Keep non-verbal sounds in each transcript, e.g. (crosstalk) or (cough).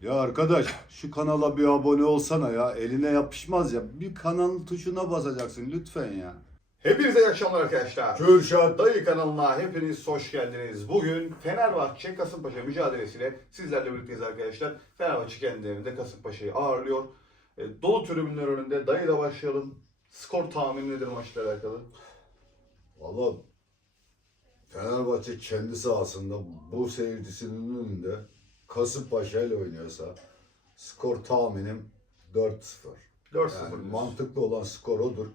Ya arkadaş şu kanala bir abone olsana ya. Eline yapışmaz ya. Bir kanal tuşuna basacaksın lütfen ya. Hepinize iyi akşamlar arkadaşlar. Kürşat. Dayı kanalına hepiniz hoş geldiniz. Bugün Fenerbahçe Kasımpaşa mücadelesiyle sizlerle birlikteyiz arkadaşlar. Fenerbahçe kendi evinde Kasımpaşa'yı ağırlıyor. E, dolu tribünler önünde dayıyla başlayalım. Skor tahmini nedir maçla alakalı? Valla Fenerbahçe kendi sahasında bu seyircisinin önünde Kasımpaşa ile oynuyorsa skor tahminim 4-0. 4-0. Yani mantıklı olan skor odur.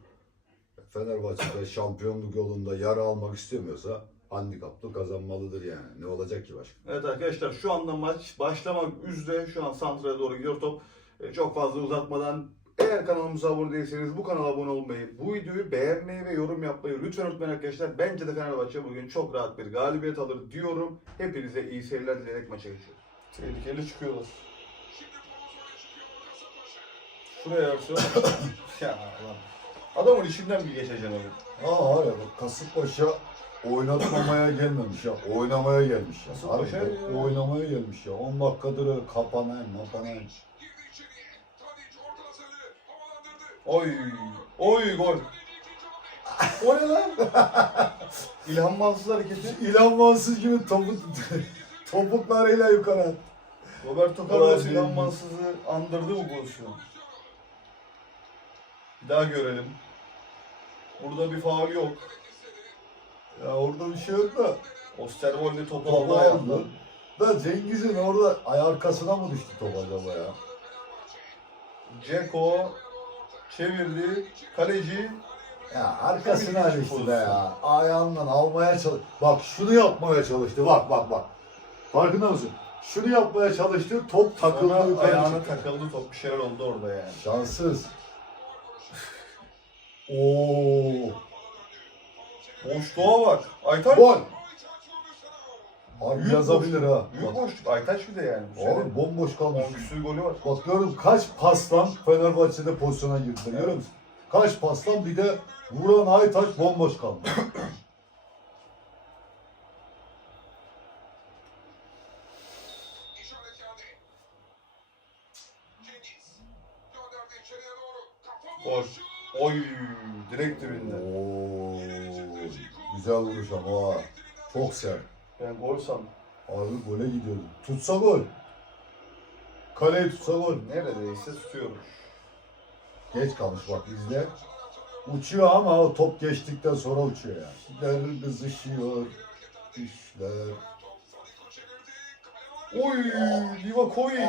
Fenerbahçe'de şampiyonluk yolunda yara almak istemiyorsa handikaplı kazanmalıdır yani. Ne olacak ki başka? Evet arkadaşlar şu anda maç başlamak üzere. Şu an santraya doğru gidiyor top. E, çok fazla uzatmadan eğer kanalımıza abone değilseniz bu kanala abone olmayı, bu videoyu beğenmeyi ve yorum yapmayı lütfen unutmayın arkadaşlar. Bence de Fenerbahçe bugün çok rahat bir galibiyet alır diyorum. Hepinize iyi seyirler dileyerek maça geçiyoruz. Tehlikeli çıkıyorlar. Şuraya yapsın. (coughs) ya lan. Adamın işinden bir geçeceksin oğlum. Aa hayır bak Kasımpaşa oynatmamaya gelmemiş ya. Oynamaya gelmiş ya. Kasımpaşa ya. oynamaya gelmiş ya. 10 dakikadır kapanayım kapanayım. Oy, oy gol. O ne lan? (laughs) İlhan Mansız hareketi. İlhan Mansız gibi topuk, (laughs) topuklarıyla yukarı at. Roberto Carlos. Mansız'ı andırdı bu pozisyon. Bir daha görelim. Burada bir faul yok. Ya orada bir şey yok da. Osterwolde topu aldı ayağından. Da Cengiz'in orada ay arkasına mı düştü top acaba ya? Ceko çevirdi. Kaleci Ya arkasına düştü be ya. Ayağından almaya çalış. Bak şunu yapmaya çalıştı. Bak bak bak. Farkında mısın? Şunu yapmaya çalıştı. Top takıldı sonra ayağına çıktı. takıldı top bir şeyler oldu orada yani. Şanssız. (laughs) Oo. Boşluğa bak. Aytaç. Gol. Abi Büyük yazabilir boşluk. ha. Büyük Bak, boşluk. Aytaç bir de yani. Sene Abi bomboş kalmış. 10 küsür golü var. Bak gördüm kaç paslan Fenerbahçe'de pozisyona girdi. Görüyor musun? Kaç paslan bir de vuran Aytaç bomboş kaldı. (coughs) Gol. Oy direkt dibinde. Oo, güzel vuruş ama ha. Çok sert. Ben gol sandım. Abi gole gidiyordu. Tutsa gol. Kaleyi tutsa gol. Neredeyse tutuyorum. Geç kalmış bak izle. Uçuyor ama o top geçtikten sonra uçuyor yani. İşler kızışıyor. İşler. Oy Livakovic.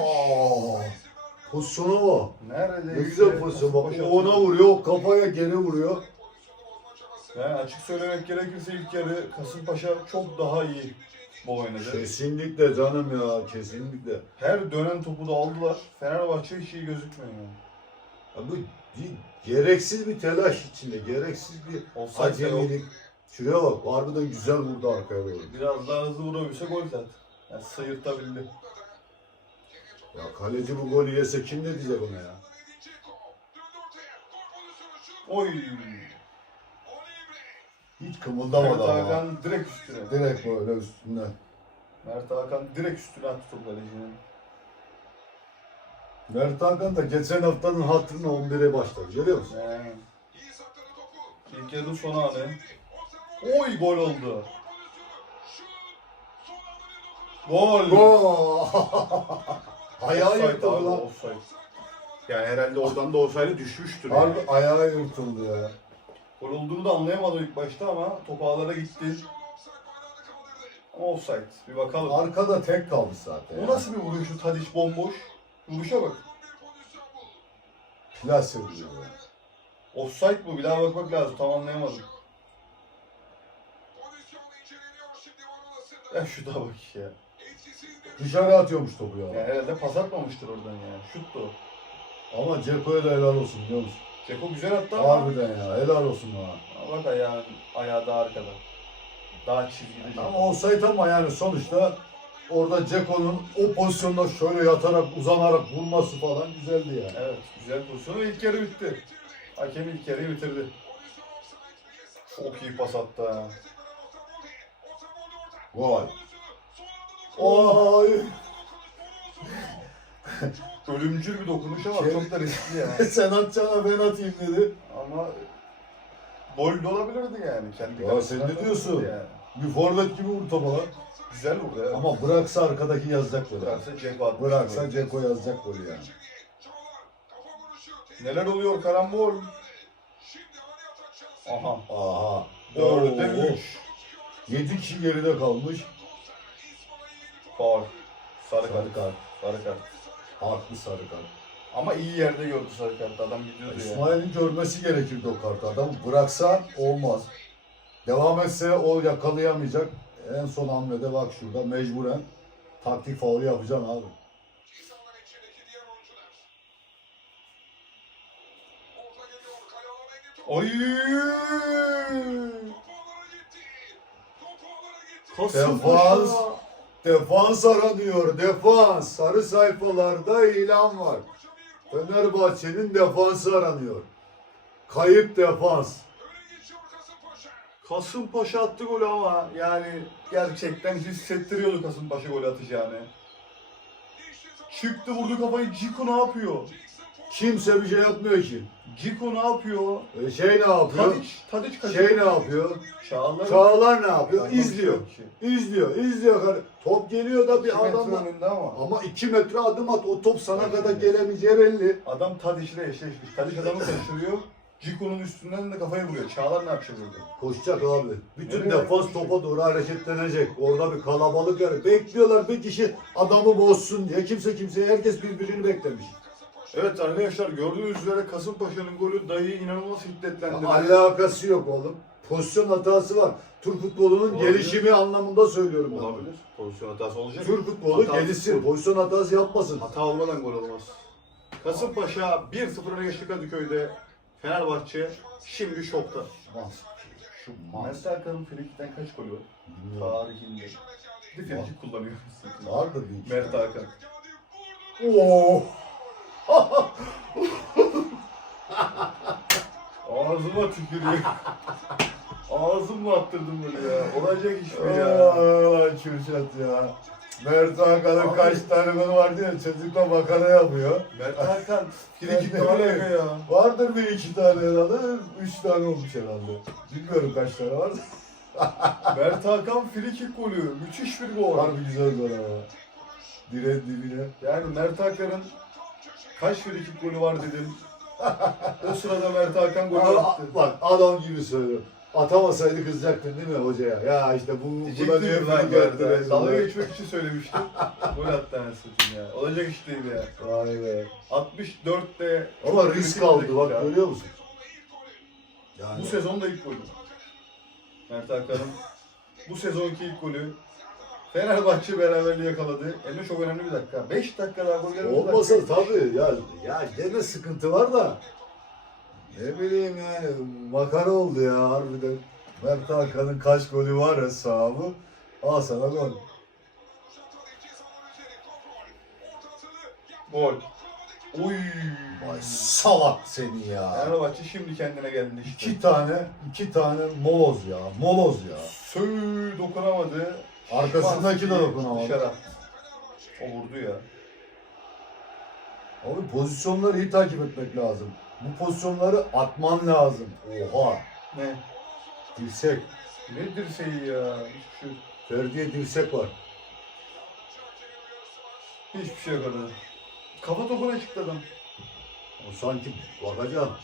Pozisyona bak. Neredeyse. Ne güzel pozisyon bak. O ona vuruyor, o kafaya geri vuruyor. Yani açık söylemek gerekirse ilk yarı Kasımpaşa çok daha iyi bu oynadı. Kesinlikle canım ya, kesinlikle. Her dönen topu da aldılar. Fenerbahçe hiç iyi gözükmüyor yani. Ya bu ge- gereksiz bir telaş içinde, gereksiz bir Offside de yok. acemilik. Şuraya bak, harbiden güzel vurdu arkaya doğru. Biraz daha hızlı vurabilse gol zaten. Yani sıyırtabildi. Ya kaleci bu golü yese kim ne diyecek ona ya? Oy. Hiç Mert kımıldamadı ama. Hakan direkt üstüne. Direkt böyle üstünden. Mert Hakan direkt üstüne attı topu kalecinin. Mert Hakan da geçen haftanın hatırına 11'e başladı. Görüyor musun? Yani. İlk yarının son anı. Oy gol oldu. Gol. Gol! (laughs) (laughs) Ayağı Offside yırtıldı abi, lan. offside. Yani herhalde oradan da olsaydı düşmüştür. yani. Harbi ayağı yırtıldı ya. Gol olduğunu da anlayamadım ilk başta ama top ağlara gitti. Ama offside. Bir bakalım. Arkada tek kalmış zaten. Bu ya. nasıl bir vuruş? Şu Tadiç bomboş. Vuruşa bak. Plase vuruyor ya. Offside bu. Bir daha bakmak lazım. Tam anlayamadım. Ya şu da bak ya. Dışarı atıyormuş topu ya. Yani herhalde pas atmamıştır oradan yani. Şuttu o. Ama Ceko'ya da helal olsun biliyor musun? Ceko güzel attı ama. Harbiden ya helal olsun ha. Ama Bak ayağın, ayağı daha arkada. Daha çizgili. Ceko. Ama olsaydı ama yani sonuçta orada Ceko'nun o pozisyonda şöyle yatarak uzanarak vurması falan güzeldi yani. Evet güzel pozisyon. İlk yarı bitti. Hakem ilk yarıyı bitirdi. Çok iyi pas attı ha. Vay. Oy. (laughs) ölümcül bir dokunuş ama Şey- çok da riskli yani. (laughs) Sen atacağına ben atayım dedi. ama gol de olabilirdi yani. Kendi Ya sen ne de diyorsun? olabilirdi Yani. Bir forvet gibi vur topa lan. Güzel vurdu evet. Ama bıraksa arkadaki yazacak böyle. Bıraksa Ceko atmış. Bıraksa Ceko yazacak golü yani. Neler oluyor karambol? Aha. Aha. Dörde Oo. üç. 7 kişi geride kalmış. Faul. Sarı kart. Sarı kart. Sarı kart. Haklı sarı kart. Ama iyi yerde gördü sarı kartı. Adam gidiyordu ya. İsmail'in görmesi gerekirdi o kartı. Adam bıraksa olmaz. Devam etse o yakalayamayacak. En son hamlede bak şurada mecburen taktik faulü yapacaksın abi. Ay! Kasım Defans. Defans aranıyor. Defans. Sarı sayfalarda ilan var. Fenerbahçe'nin defansı aranıyor. Kayıp defans. Kasımpaşa attı golü ama yani gerçekten hissettiriyordu Kasımpaşa golü atacağını. Çıktı vurdu kafayı. Ciku ne yapıyor? Kimse bir şey yapmıyor ki. Ciku ne yapıyor? E, şey ne yapıyor? Tadiç, Tadiç kaçırdı. Şey ne yapıyor? Çağlar. Çağlar ne yapıyor? İzliyor. ki. İzliyor. İzliyor. Top geliyor da bir İki metre adam önünde ama. ama 2 metre adım at. O top sana kadar gelemeyeceği belli. Adam Tadiç'le eşleşmiş. Tadiç adamı (laughs) kaçırıyor. Ciku'nun üstünden de kafayı vuruyor. Çağlar ne yapacak burada? Koşacak abi. Bütün Nereye defans topa doğru hareketlenecek. Orada bir kalabalık yer. Bekliyorlar bir kişi adamı bozsun diye. Kimse kimseye herkes birbirini beklemiş. Evet arkadaşlar gördüğünüz üzere Kasımpaşa'nın golü dayıyı inanılmaz hiddetlendirdi. Alakası yok oğlum. Pozisyon hatası var. Türk futbolunun Olabilir. gelişimi anlamında söylüyorum ben. Olabilir. Pozisyon hatası olacak. Türk futbolu Hatası- gelişsin. Pozisyon hatası yapmasın. Hata olmadan gol olmaz. Kasımpaşa 1-0 öne geçti Kadıköy'de. Fenerbahçe şimdi şokta. Mas. Şu mas. Mert Hakan'ın frikikten kaç golü var? Tarihinde. Bir frikik kullanıyor. Vardır bir iki. Mert Hakan. Oo. Ağzıma tükürüyor. Ağzımla attırdım böyle ya. Olacak iş mi ya? Aa, Kürşat ya. Mert Hakan'ın Abi. kaç tane golü var diye çocukla makara yapıyor. Mert Hakan frikik (laughs) ne alaka ya? Vardır bir iki tane herhalde. Üç tane olmuş herhalde. Bilmiyorum kaç tane var. (laughs) Mert Hakan frikik golü. Müthiş bir gol. Harbi güzel gol ama. Diren dibine. Yani Mert Hakan'ın kaç frikik golü var dedim. (laughs) o sırada Mert Hakan golü attı. bak adam gibi söylüyorum. Atamasaydı kızacaktın değil mi hocaya? Ya işte bu buna niye Mert be? Dalga geçmek için söylemiştim. (laughs) Gol attı anasını ya. Olacak iş değil ya. Vay be. 64'te Ama risk aldı bak görüyor musun? Yani Bu sezon da ilk golü. Mert Hakan'ın bu sezonki ilk golü. Fenerbahçe beraberliği yakaladı. Emre çok önemli bir dakika. 5 dakika daha gol gelmedi. olmasa tabii ya ya gene sıkıntı var da ne bileyim yani makara oldu ya harbiden. Mert Hakan'ın kaç golü var hesabı. Al sana gol. Gol. Uy. Vay salak seni ya. Fenerbahçe şimdi kendine geldi işte. İki tane, iki tane moloz ya. Moloz ya. Sö dokunamadı. Arkasındaki de dokunamadı. Dışarı. O vurdu ya. Abi pozisyonları iyi takip etmek lazım. Bu pozisyonları atman lazım. Oha. Ne? Dirsek. Ne dirseği ya? Hiçbir şey yok. Ferdi'ye dirsek var. Hiçbir şey yok orada. Kafa topuna çıktı adam. O sanki bakacağım.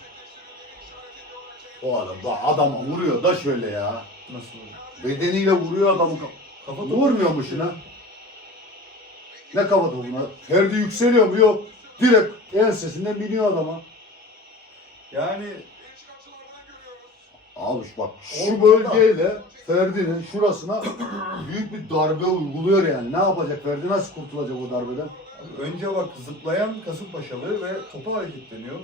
O adam da adama vuruyor da şöyle ya. Nasıl oldu? Bedeniyle vuruyor adamı. Kafa topuna Vurmuyormuş yine. Ne kafa topuna? Ferdi yükseliyor mu? Yok. Direkt ensesinden biniyor adama. Yani Abi bak şu bölgeyle Ferdi'nin şurasına (coughs) büyük bir darbe uyguluyor yani. Ne yapacak Ferdi? Nasıl kurtulacak o darbeden? önce bak zıplayan Kasımpaşalı ve topa hareketleniyor.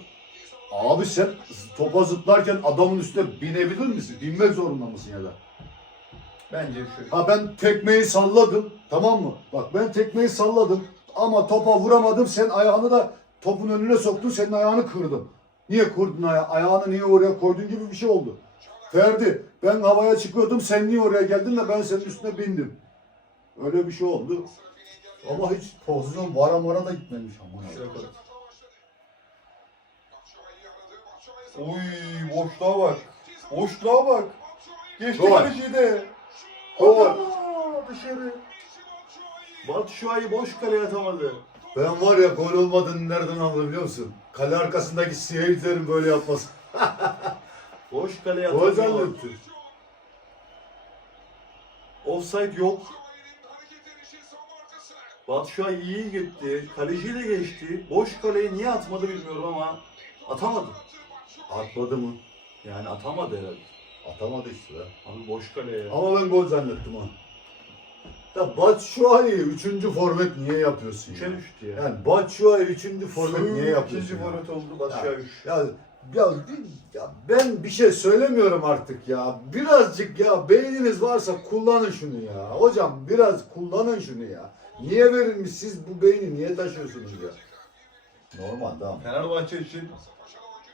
Abi sen topa zıplarken adamın üstüne binebilir misin? Binmek zorunda mısın ya da? Bence şöyle. Ha ben tekmeyi salladım. Tamam mı? Bak ben tekmeyi salladım. Ama topa vuramadım. Sen ayağını da topun önüne soktun. Senin ayağını kırdım. Niye kurdun aya ayağını niye oraya koydun gibi bir şey oldu. Ferdi ben havaya çıkıyordum. Sen niye oraya geldin de ben senin üstüne bindim. Öyle bir şey oldu. Ama hiç pozisyon vara mara da gitmemiş ama. Oy boşluğa bak. Boşluğa bak. Geçti kaleciyi de. Gol. Dışarı. Batu Şua'yı boş kaleye atamadı. Ben var ya gol olmadığını nereden anladım biliyor musun? Kale arkasındaki seyircilerin böyle yapması. (laughs) Boş kaleye Gol atamıyor. zannettim. Offside yok. Batu Şua iyi gitti. Kaleciyi de geçti. Boş kaleye niye atmadı bilmiyorum ama atamadı. Atmadı mı? Yani atamadı herhalde. Atamadı işte be. Abi boş kaleye. Ama ben gol zannettim ha. Ya Batshuayi üçüncü forvet niye yapıyorsun ya? Üçe düştü ya. Yani Batshuayi üçüncü forvet niye yapıyorsun İkinci ya? forvet oldu Batu Şua Ya, 3. ya, ya, ya ben bir şey söylemiyorum artık ya. Birazcık ya beyniniz varsa kullanın şunu ya. Hocam biraz kullanın şunu ya. Niye verilmiş siz bu beyni niye taşıyorsunuz ya? Normal tamam. Fenerbahçe için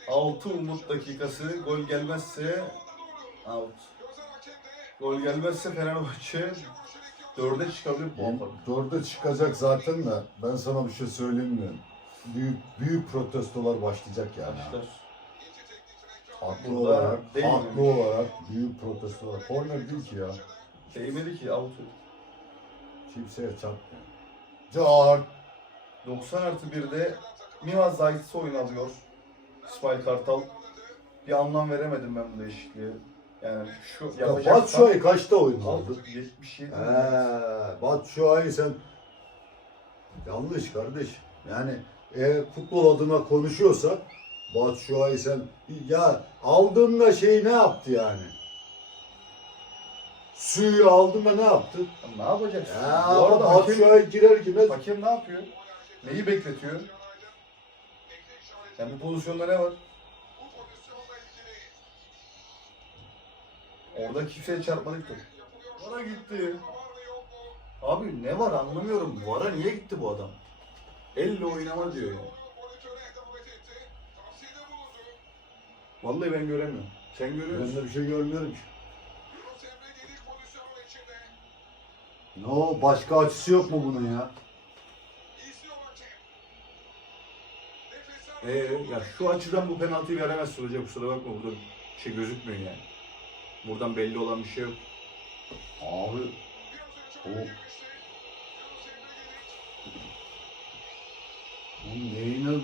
6 umut dakikası gol gelmezse out. Gol gelmezse Fenerbahçe 4'e çıkabilir puan farkı. Dörde çıkacak zaten de ben sana bir şey söyleyeyim mi? Büyük büyük protestolar başlayacak yani. Başlar. Haklı Burada olarak, değil haklı mi? olarak büyük protestolar. Korner değil ki ya. Değmedi ki out. Kimseye çarpmıyor. Car. 90 artı 1'de Mivaz Zayt'sı oyun alıyor. İsmail Kartal. Bir anlam veremedim ben bu değişikliğe. Yani şu Ya. Batshuayi kaçta? Aldı. 77. Eee Batshuayi sen yanlış kardeş. Yani eğer futbol adına konuşuyorsak Batshuayi sen ya aldığında şey ne yaptı yani? Suyu aldığında ne yaptı? Ne yapacaksın? Ya bu arada hakem, Batshuayi girer girmez hakem ne yapıyor? Neyi bekletiyor? Yani bu pozisyonda ne var? Orada kimseye çarpmadık top. Vara gitti. Abi ne var anlamıyorum. Vara niye gitti bu adam? Elle oynama diyor ya. Vallahi ben göremiyorum. Sen görüyor Ben musun? de bir şey görmüyorum ki. Ne o başka açısı yok mu bunun ya? Ee, ya şu açıdan bu penaltıyı veremezsin hocam kusura bakma burada bir şey gözükmüyor yani. Buradan belli olan bir şey yok. Abi o bunun neyine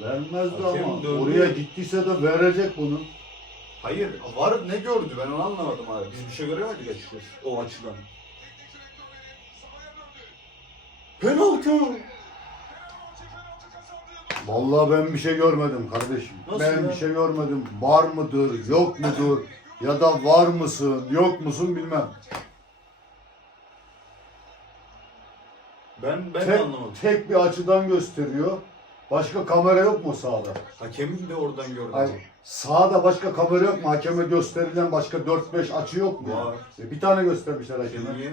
vermezdi Hakem ama döndü. oraya gittiyse de verecek bunu. Hayır var ne gördü ben onu anlamadım abi. Biz bir şey göremedik açıkçası o açıdan. Penaltı! Vallahi ben bir şey görmedim kardeşim. Nasıl ben ya? bir şey görmedim. Var mıdır, yok mudur? Ya da var mısın, yok musun bilmem. Ben ben de Tek, anlamadım. tek bir açıdan gösteriyor. Başka kamera yok mu sahada? Hakemin de oradan gördü. Hayır. Sağda başka kamera yok mu? Hakeme gösterilen başka 4-5 açı yok mu? Var. E, Bir tane göstermişler hakeme. Niye?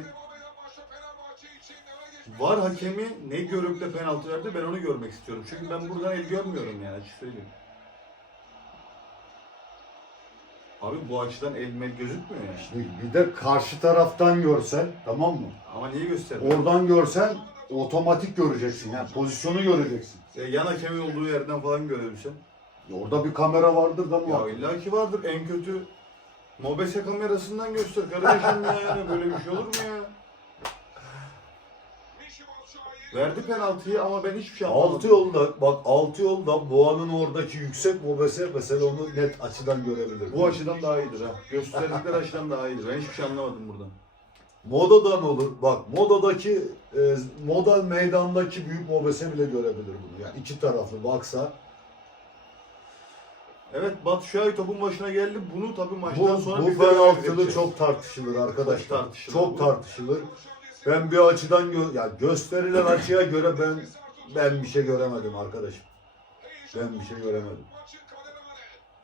Var hakemi ne görüp de penaltı verdi ben onu görmek istiyorum. Çünkü ben buradan el görmüyorum yani açık söyleyeyim. Abi bu açıdan el mel gözükmüyor yani. Şimdi bir de karşı taraftan görsen tamam mı? Ama niye gösterdi? Oradan görsen otomatik göreceksin yani pozisyonu göreceksin. Ya yan hakemi olduğu yerden falan görebilsen. Orada bir kamera vardır da Ya mı? illaki vardır en kötü. Mobese kamerasından göster kardeşim ya yani böyle bir şey olur mu ya? Verdi penaltıyı ama ben hiçbir şey anlamadım. Altı yolda bak altı yolda Boğa'nın oradaki yüksek mobese mesela onu net açıdan görebilir. Bu açıdan daha iyidir ha. Gösterdikleri açıdan daha iyidir. Ben hiçbir şey anlamadım buradan. Moda'dan olur. Bak Moda'daki e, Moda meydandaki büyük mobese bile görebilir bunu. Yani iki taraflı baksa. Evet Batu Şuay topun başına geldi. Bunu tabii maçtan Bu, sonra bu penaltılı çok tartışılır arkadaşlar. Çok tartışılır Çok tartışılır. Ben bir açıdan gö ya gösterilen açıya göre ben ben bir şey göremedim arkadaşım. Ben bir şey göremedim.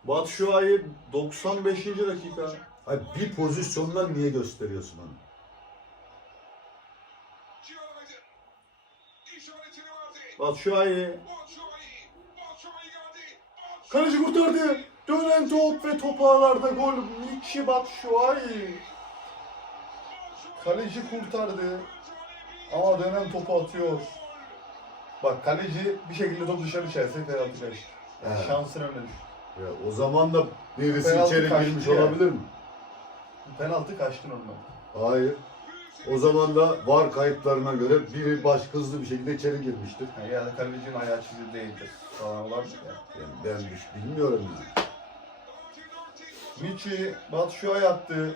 Batu Şuay'ı 95. dakika. Hayır, bir pozisyondan niye gösteriyorsun onu? Batu Şuay'ı Kaleci kurtardı. Dönen top ve top ağlarda gol. Miki Batshuayi. Kaleci kurtardı. Ama dönen topu atıyor. Bak kaleci bir şekilde top dışarı içerse penaltı kaçtı. Yani şansın önüne düştü. Ya, o zaman da birisi Penaltı içeri kaçtı girmiş ya. olabilir mi? Penaltı kaçtı normal. Hayır. O zaman da var kayıtlarına göre biri baş hızlı bir şekilde içeri girmiştir. Yani ya da kalecinin ayağı çizili değildir falan olabilir ya. Yani ben hiç bilmiyorum yani. Michi Batshuayi attı.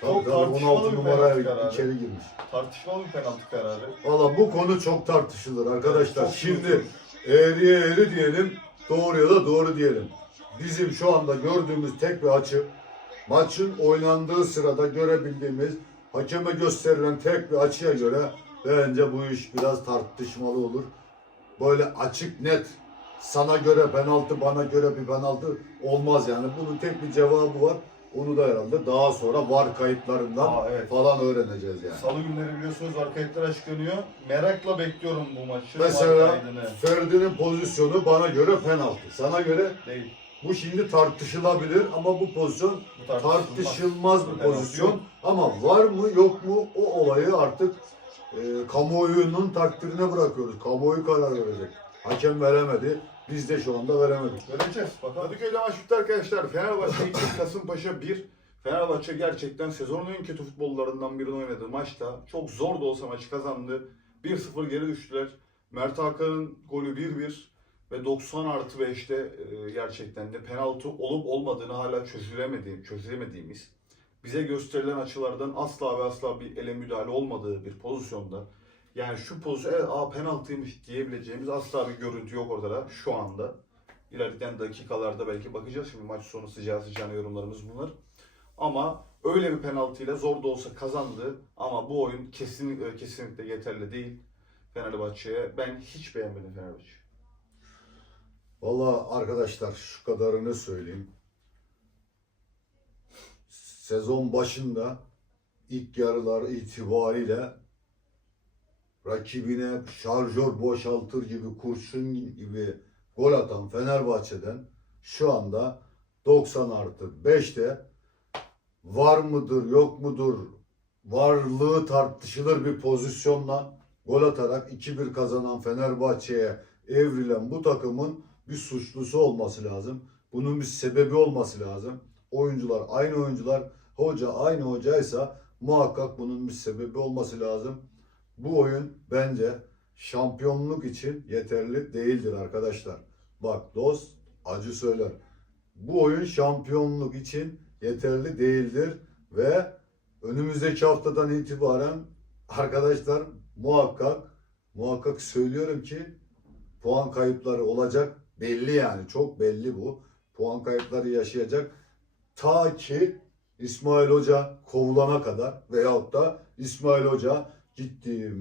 Çok tartışmalı 16 bir numaraya penaltı içeri girmiş. Tartışmalı bir penaltı kararı. Valla bu konu çok tartışılır arkadaşlar. Çok Şimdi üzücü. eğriye eğri diyelim, doğruya da doğru diyelim. Bizim şu anda gördüğümüz tek bir açı, maçın oynandığı sırada görebildiğimiz, hakeme gösterilen tek bir açıya göre bence bu iş biraz tartışmalı olur. Böyle açık net, sana göre penaltı, bana göre bir penaltı olmaz yani. Bunun tek bir cevabı var. Onu da herhalde daha sonra var kayıtlarından Aa, evet. falan öğreneceğiz yani. Salı günleri biliyorsunuz var kayıtlar açıklanıyor. Merakla bekliyorum bu maçı. Mesela var kaydını. Ferdi'nin pozisyonu bana göre penaltı. Sana göre Değil. bu şimdi tartışılabilir ama bu pozisyon Bu tartışılmaz. tartışılmaz bir pozisyon. Ama var mı yok mu o olayı artık e, kamuoyunun takdirine bırakıyoruz. Kamuoyu karar verecek. Hakem veremedi. Biz de şu anda veremedik. Göreceğiz bakalım. Kadıköy'de maç bitti arkadaşlar. Fenerbahçe 2, (laughs) Kasımpaşa 1. Fenerbahçe gerçekten sezonun en kötü futbollarından birini oynadı maçta. Çok zor da olsa maçı kazandı. 1-0 geri düştüler. Mert Hakan'ın golü 1-1 ve 90 artı 5'te e, gerçekten de penaltı olup olmadığını hala çözülemediğim, çözülemediğimiz, bize gösterilen açılardan asla ve asla bir ele müdahale olmadığı bir pozisyonda yani şu pozisyon evet, aa penaltıymış diyebileceğimiz asla bir görüntü yok ortada şu anda. İlerleyen dakikalarda belki bakacağız. Şimdi maç sonu sıcağı sıcağına yorumlarımız bunlar. Ama öyle bir penaltıyla zor da olsa kazandı. Ama bu oyun kesinlikle kesinlikle yeterli değil Fenerbahçe'ye. Ben hiç beğenmedim Fenerbahçe. Valla arkadaşlar şu kadarını söyleyeyim. Sezon başında ilk yarılar itibariyle rakibine şarjör boşaltır gibi kurşun gibi gol atan Fenerbahçe'den şu anda 90 artı 5'te var mıdır yok mudur varlığı tartışılır bir pozisyonla gol atarak 2-1 kazanan Fenerbahçe'ye evrilen bu takımın bir suçlusu olması lazım. Bunun bir sebebi olması lazım. Oyuncular aynı oyuncular, hoca aynı hocaysa muhakkak bunun bir sebebi olması lazım. Bu oyun bence şampiyonluk için yeterli değildir arkadaşlar. Bak dost acı söyler. Bu oyun şampiyonluk için yeterli değildir ve önümüzdeki haftadan itibaren arkadaşlar muhakkak muhakkak söylüyorum ki puan kayıpları olacak. Belli yani çok belli bu. Puan kayıpları yaşayacak. Ta ki İsmail Hoca kovulana kadar veyahut da İsmail Hoca gittiği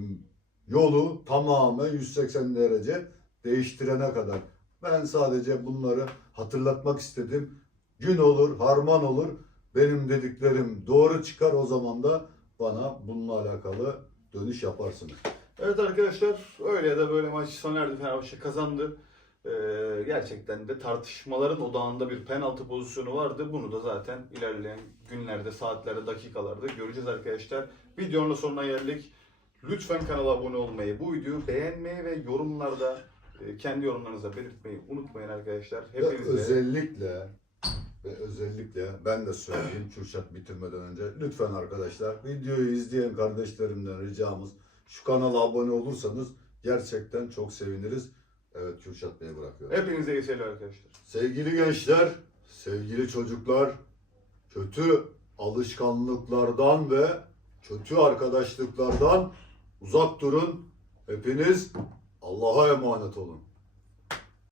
yolu tamamen 180 derece değiştirene kadar. Ben sadece bunları hatırlatmak istedim. Gün olur, harman olur. Benim dediklerim doğru çıkar o zaman da bana bununla alakalı dönüş yaparsınız. Evet arkadaşlar öyle ya da böyle maç sona erdi. Fenerbahçe kazandı. Ee, gerçekten de tartışmaların odağında bir penaltı pozisyonu vardı. Bunu da zaten ilerleyen günlerde, saatlerde, dakikalarda göreceğiz arkadaşlar. Videonun sonuna geldik. Lütfen kanala abone olmayı, bu videoyu beğenmeyi ve yorumlarda e, kendi yorumlarınızı belirtmeyi unutmayın arkadaşlar. Hepinize özellikle ve özellikle ben de söyleyeyim Kürşat bitirmeden önce lütfen arkadaşlar videoyu izleyen kardeşlerimden ricamız şu kanala abone olursanız gerçekten çok seviniriz. Evet Kürşat Bey'e bırakıyorum. hepinize iyi seyirler arkadaşlar. Sevgili gençler, sevgili çocuklar, kötü alışkanlıklardan ve kötü arkadaşlıklardan uzak durun. Hepiniz Allah'a emanet olun.